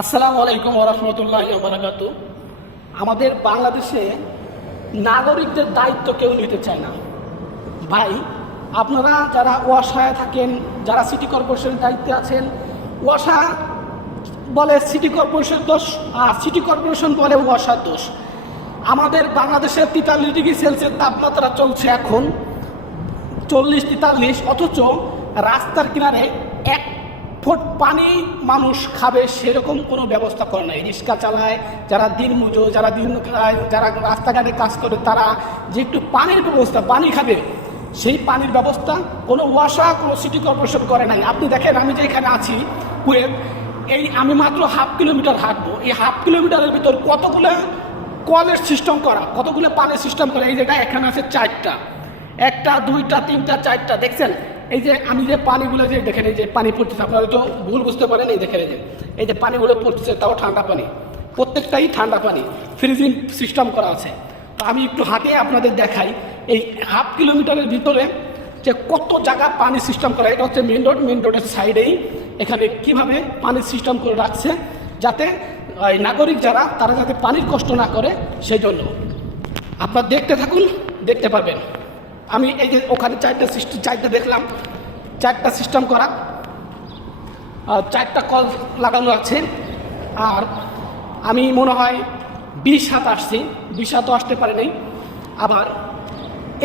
আসসালামু আলাইকুম ওয়া রাহমাতুল্লাহি ওয়া বারাকাতুহু। আমাদের বাংলাদেশে নাগরিকদের দায়িত্ব কেউ নিতে চায় না। ভাই, আপনারা যারা ওয়াসায় থাকেন, যারা সিটি কর্পোরেশনের দায়িত্বে আছেন, ওয়াসা বলে সিটি কর্পোরেশন দোষ, আর সিটি কর্পোরেশন বলে ওয়াসার দোষ। আমাদের বাংলাদেশের 43 ডিগ্রি সেলসিয়াস তাপমাত্রা চলছে এখন, 40-43, অথচ রাস্তার কিনারে 1 ফুট পানি মানুষ খাবে সেরকম কোনো ব্যবস্থা করে নাই। রিক্সা চালায় যারা, দিনমজুর যারা, যারা রাস্তাঘাটে কাজ করে, তারা যে একটু পানির ব্যবস্থা, পানি খাবে, সেই পানির ব্যবস্থা কোনো ওয়াসা, কোনো সিটি কর্পোরেশন করে নাই। আপনি দেখেন, আমি যেখানে আছি কুয়েত, এই আমি মাত্র 1/2 কিলোমিটার হাঁটবো, এই 1/2 কিলোমিটারের ভিতর কতগুলো কলের সিস্টেম করা, কতগুলো পানির সিস্টেম করা। এই জায়গায় এখানে আছে 4টা, 1টা 2টা 3টা 4টা, দেখছেন? এই যে আমি যে পানিগুলো যে দেখেন, এই যে পানি পড়তেছে, আপনারা তো ভুল বুঝতে পারেন, এই দেখেন এই যে পানিগুলো পড়তেছে, তাও ঠান্ডা পানি, প্রত্যেকটাই ঠান্ডা পানি, ফ্রিজিং সিস্টেম করা আছে। তো আমি একটু হাঁটে আপনাদের দেখাই এই 1/2 কিলোমিটারের ভিতরে যে কত জায়গা পানি সিস্টেম করা। এটা হচ্ছে মেন রোড, মেন রোডের সাইডেই এখানে কীভাবে পানির সিস্টেম করে রাখছে, যাতে নাগরিক যারা, তারা যাতে পানির কষ্ট না করে, সেই জন্য আপনারা দেখতে থাকুন, দেখতে পারবেন। আমি এই যে ওখানে 4টা দেখলাম, 4টা সিস্টেম করা, 4টা কল লাগানো আছে। আর আমি মনে হয় 20 হাত আসছি, 20 হাতও আসতে পারে নাই। আবার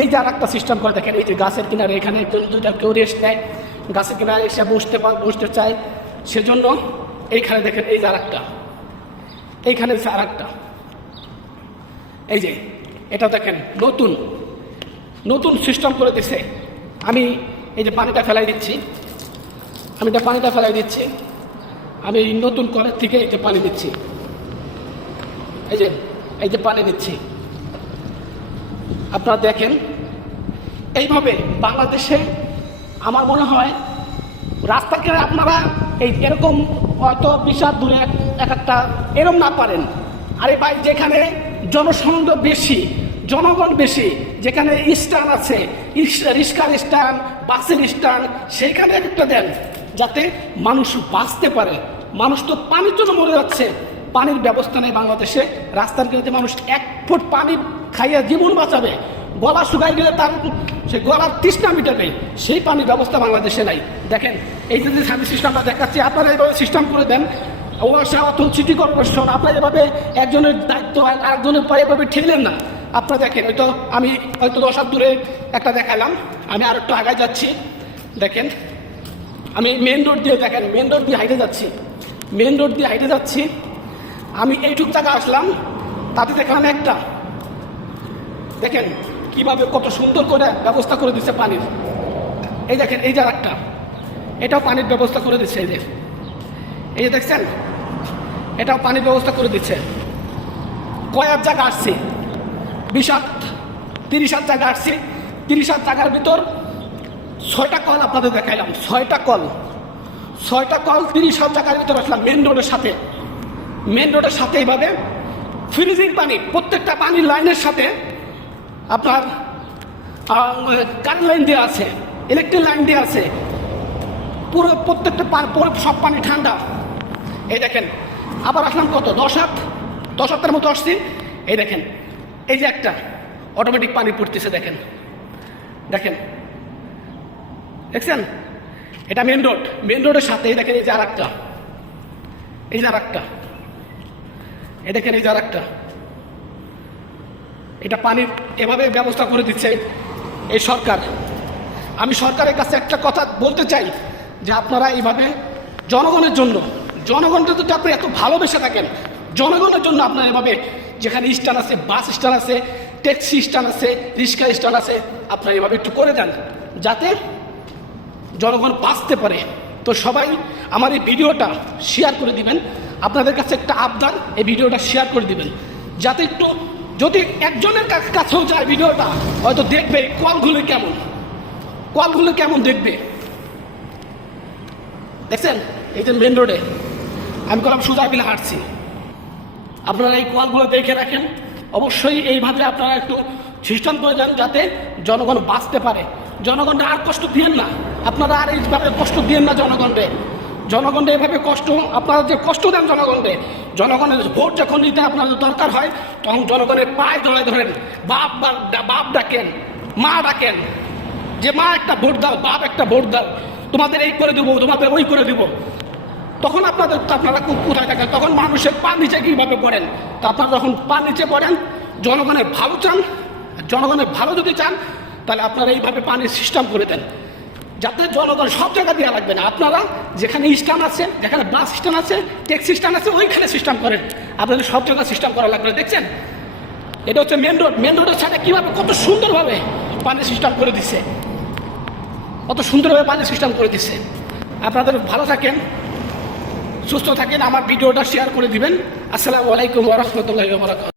এই যে আর একটা সিস্টেম করে দেখেন, এই যে গাছের কিনারে এখানে একজন দুটা কেউ রেস্ট নেয়, গাছের কিনারে এসে বসতে চায়, সেজন্য এইখানে দেখেন, এই যে আর একটা, এইখানে আর একটা, এই যে এটা দেখেন, নতুন সিস্টেম করে দিছে। আমি এই যে পানিটা ফেলাই দিচ্ছি, আমি নতুন কলের থেকে এই যে পানি দিচ্ছি, এই যে পানি দিচ্ছি। আপনারা দেখেন, এইভাবে বাংলাদেশে আমার মনে হয় রাস্তার কিনারে আপনারা এরকম হয়তো বিশাল দূরে একটা এরম না পারেন। আরে ভাই, যেখানে জনসংযোগ বেশি, জনগণ বেশি, যেখানে স্ট্যান্ড আছে, রিক্সার স্ট্যান্ড, বাসের স্ট্যান্ড, সেইখানে একটা দেন, যাতে মানুষ বাঁচতে পারে। মানুষ তো পানির জন্য মরে যাচ্ছে, পানির ব্যবস্থা নেই বাংলাদেশে। রাস্তার কিনারে মানুষ 1 ফুট পানি খাইয়া জীবন বাঁচাবে, গলা শুকাই গেলে তার সে গলার তৃষ্ণা মিটাবে, সেই পানির ব্যবস্থা বাংলাদেশে নাই। দেখেন, এই যে আমি সিস্টেমটা দেখাচ্ছি, আপনারা এইভাবে সিস্টেম করে দেন। ওয়াসা অথবা সিটি কর্পোরেশন, আপনারা এভাবে একজনের দায়িত্ব আরেকজনের পায়ে এভাবে ঠেলেন না। আপনারা দেখেন, হয়তো আমি 10 হাত দূরে একটা দেখালাম, আমি আর একটু আগায় যাচ্ছি, দেখেন আমি মেন রোড দিয়ে, দেখেন মেন রোড দিয়ে হাইটে যাচ্ছি, আমি এইটুক জায়গা আসলাম, তাতে দেখলাম একটা, দেখেন কিভাবে কত সুন্দর করে ব্যবস্থা করে দিচ্ছে পানির। এই দেখেন, এই যে একটা, এটাও পানির ব্যবস্থা করে দিচ্ছে, এই যে দেখছেন, এটাও পানির ব্যবস্থা করে দিচ্ছে। কয়েক জায়গা আসছি, 20-30 হাত জায়গা আসছি, 30 হাত জায়গার ভিতর 6টা কল আপনাদের দেখাইলাম, 6টা কল 30 হাত জায়গার ভিতর আসলাম। মেন রোডের সাথে এইভাবে ফ্রিজিং পানি, প্রত্যেকটা পানির লাইনের সাথে আপনার কারেন্ট লাইন দেওয়া আছে, ইলেকট্রিক লাইন দেওয়া আছে, পুরো প্রত্যেকটা সব পানি ঠান্ডা। এই দেখেন, আবার আসলাম কত, 10 হাতের মতো আসছি। এই দেখেন, এই যে একটা অটোমেটিক পানি পড়তেছে, দেখেন দেখছেন, এটা মেন রোডের সাথে। দেখেন, এই যে আর একটা, এই দেখেন, এই যে আর একটা, এটা পানির এভাবে ব্যবস্থা করে দিচ্ছে এই সরকার। আমি সরকারের কাছে একটা কথা বলতে চাই, যে আপনারা এইভাবে জনগণকে যদি আপনি এত ভালোবেসে থাকেন, জনগণের জন্য আপনারা এভাবে, যেখানে স্ট্যান্ড আছে, বাস স্ট্যান্ড আছে, ট্যাক্সি স্ট্যান্ড আছে, রিক্সা স্ট্যান্ড আছে, আপনারা এভাবে একটু করে দেন, যাতে জনগণ বাঁচতে পারে। তো সবাই আমার এই ভিডিওটা শেয়ার করে দিবেন। আপনাদের কাছে একটা আবদার, এই ভিডিওটা শেয়ার করে দিবেন, যাতে একটু, যদি একজনের কাছেও যায় ভিডিওটা, হয়তো দেখবে কলগুলো কেমন দেখবে। দেখছেন, এই যে মেন রোডে আমি করলাম সোজা বিলে হাঁটছি, আপনারা এই কলগুলো দেখে রাখেন। অবশ্যই এইভাবে আপনারা একটু সিস্টেম করে দেন, যাতে জনগণ বাঁচতে পারে। জনগণকে আর কষ্ট দিয়েন না, আপনারা আর এইভাবে কষ্ট দিয়েন না জনগণকে। জনগণের এভাবে কষ্ট, আপনারা যে কষ্ট দেন জনগণের ভোট যখন নিতে আপনাদের দরকার হয় তখন জনগণের পায়ে জড়ায় ধরেন, বাপ ডাকেন, মা ডাকেন, যে মা একটা ভোট দাও, বাপ একটা ভোট দাও, তোমাদের এই করে দেবো, তোমাদের ওই করে দেবো। তখন আপনারা কোথায় থাকেন? তখন মানুষের পা নিচে কীভাবে পড়েন? তো আপনারা যখন পা নিচে পড়েন, জনগণের ভালো চান, জনগণের ভালো যদি চান তাহলে আপনারা এইভাবে পানির সিস্টেম করে দেন, যাতে জনগণ সব জায়গা দেওয়া লাগবে না। আপনারা যেখানে স্ট্যান্ড আছে, যেখানে বাস স্ট্যান্ড আছে, ট্যাক্সি স্ট্যান্ড আছে, ওইখানে সিস্টেম করেন, আপনাদের সব জায়গায় সিস্টেম করা লাগবে। দেখছেন, এটা হচ্ছে মেন রোড, মেন রোডের সাথে কীভাবে কত সুন্দরভাবে পানির সিস্টেম করে দিচ্ছে, কত সুন্দরভাবে পানির সিস্টেম করে দিচ্ছে। আপনাদের ভালো থাকেন, সুস্থ থাকেন, আমার ভিডিওটা শেয়ার করে দিবেন। আসসালামু আলাইকুম ওয়া রাহমাতুল্লাহি ওয়া বারাকাতুহু।